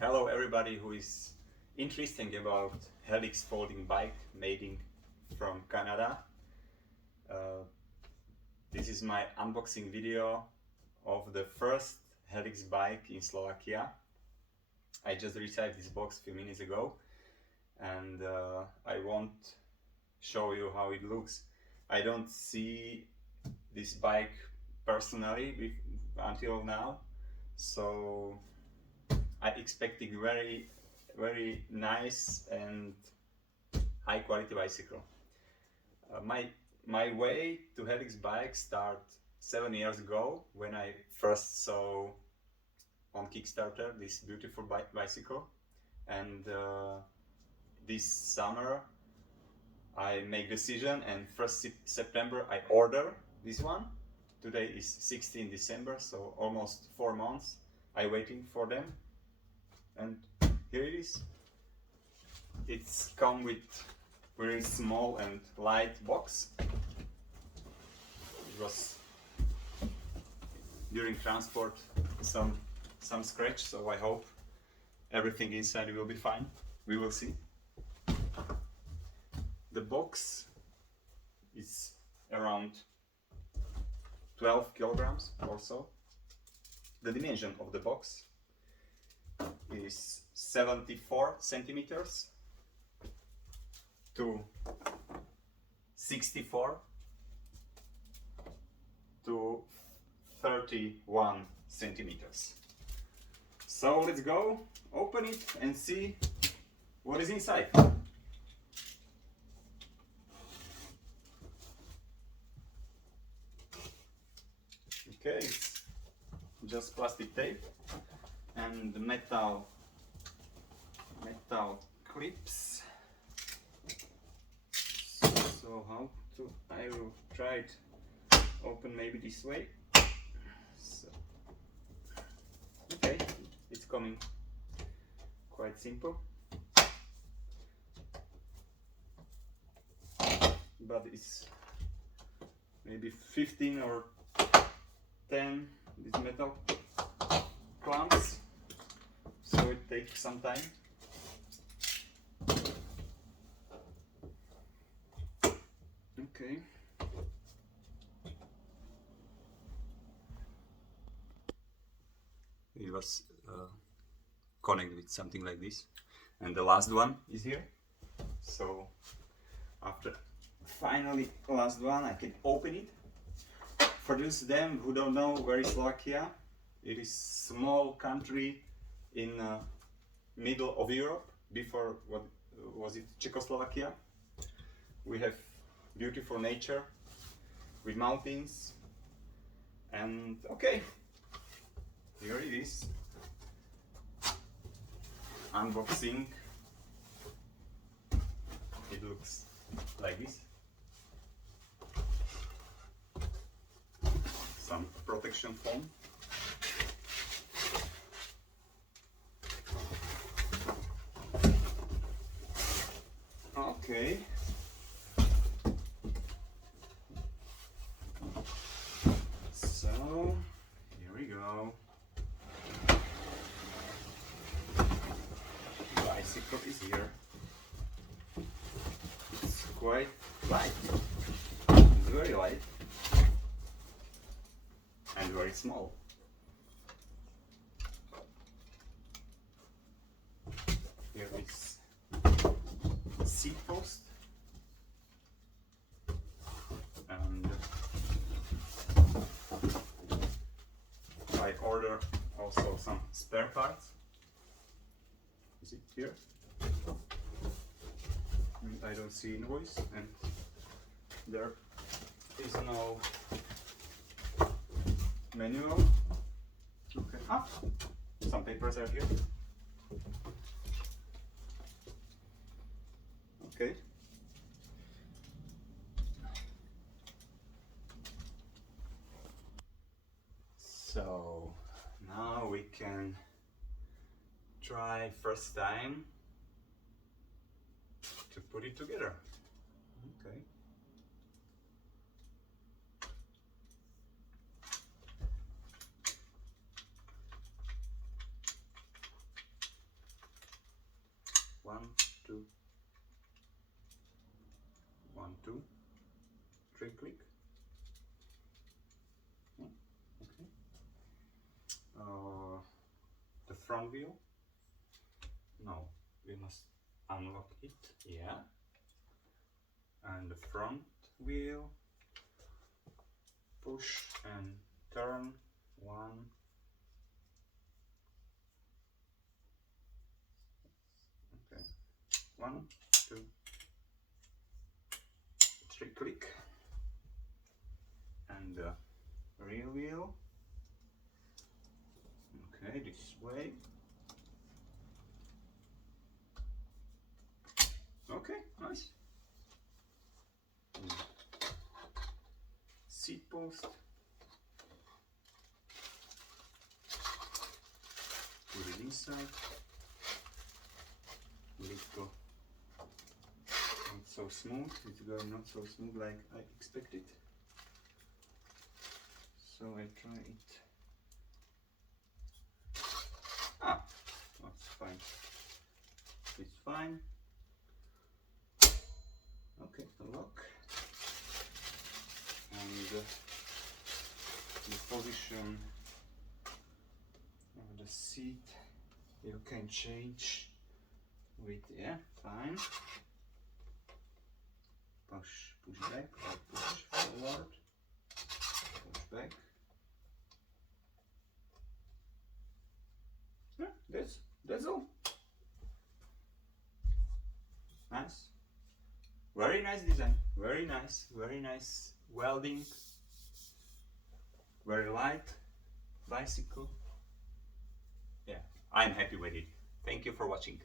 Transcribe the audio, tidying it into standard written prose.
Hello everybody who is interested about Helix folding bike from Canada. Uh, this is my unboxing video of the first Helix bike in Slovakia. I just received this box a few minutes ago and I won't show you how it looks. I don't see this bike personally until now, so I expected very nice and high quality bicycle. My way to Helix bike started 7 years ago when I first saw on Kickstarter this beautiful bicycle, and this summer I make decision, and 1st September I order this one. Today is 16 December, so almost 4 months I waiting for them, and here it is. It's come with very small and light box. It was during transport some scratch, so I hope everything inside will be fine. We will see. The box is around 12 kilograms or so. The dimension of the box is 74 centimeters to 64 to 31 centimeters. So let's go open it and see what is inside. Okay, it's just plastic tape and metal clips. So I will try it open maybe this way. So, okay, it's coming quite simple, but it's maybe 15 or 10 these metal clamps, so it takes some time. Okay. It was connected with something like this, and the last one is here. So after finally last one, I can open it. For those of them who don't know where is Slovakia, it is small country in middle of Europe. Before, what was it, Czechoslovakia? We have beautiful nature with mountains, and okay, here it is. Unboxing. It looks like this. Some protection foam. Okay. So here we go. Bicycle is here. It's quite light. It's very light. And very small. Here is seat post, and I order also some spare parts. Is it here? And I don't see invoice, and there is no manual. Okay. Some papers are here. Okay. So now we can try first time to put it together. Okay. 2, 3 click. Okay. The front wheel. No, we must unlock it. Yeah. And the front wheel. Push and turn. 1. Okay. 1, 2, 3 click. And the rear wheel. Okay, this way. Okay, nice. Seat post. Put it inside. Little not so smooth. It's going not so smooth like I expected. So I try it. Ah, that's fine. It's fine. Okay, the lock. And the position of the seat you can change with, yeah, fine. Push back or push forward, push back. Yeah, that's all. Nice. Very nice design. Very nice welding. Very light bicycle. Yeah, I'm happy with it. Thank you for watching.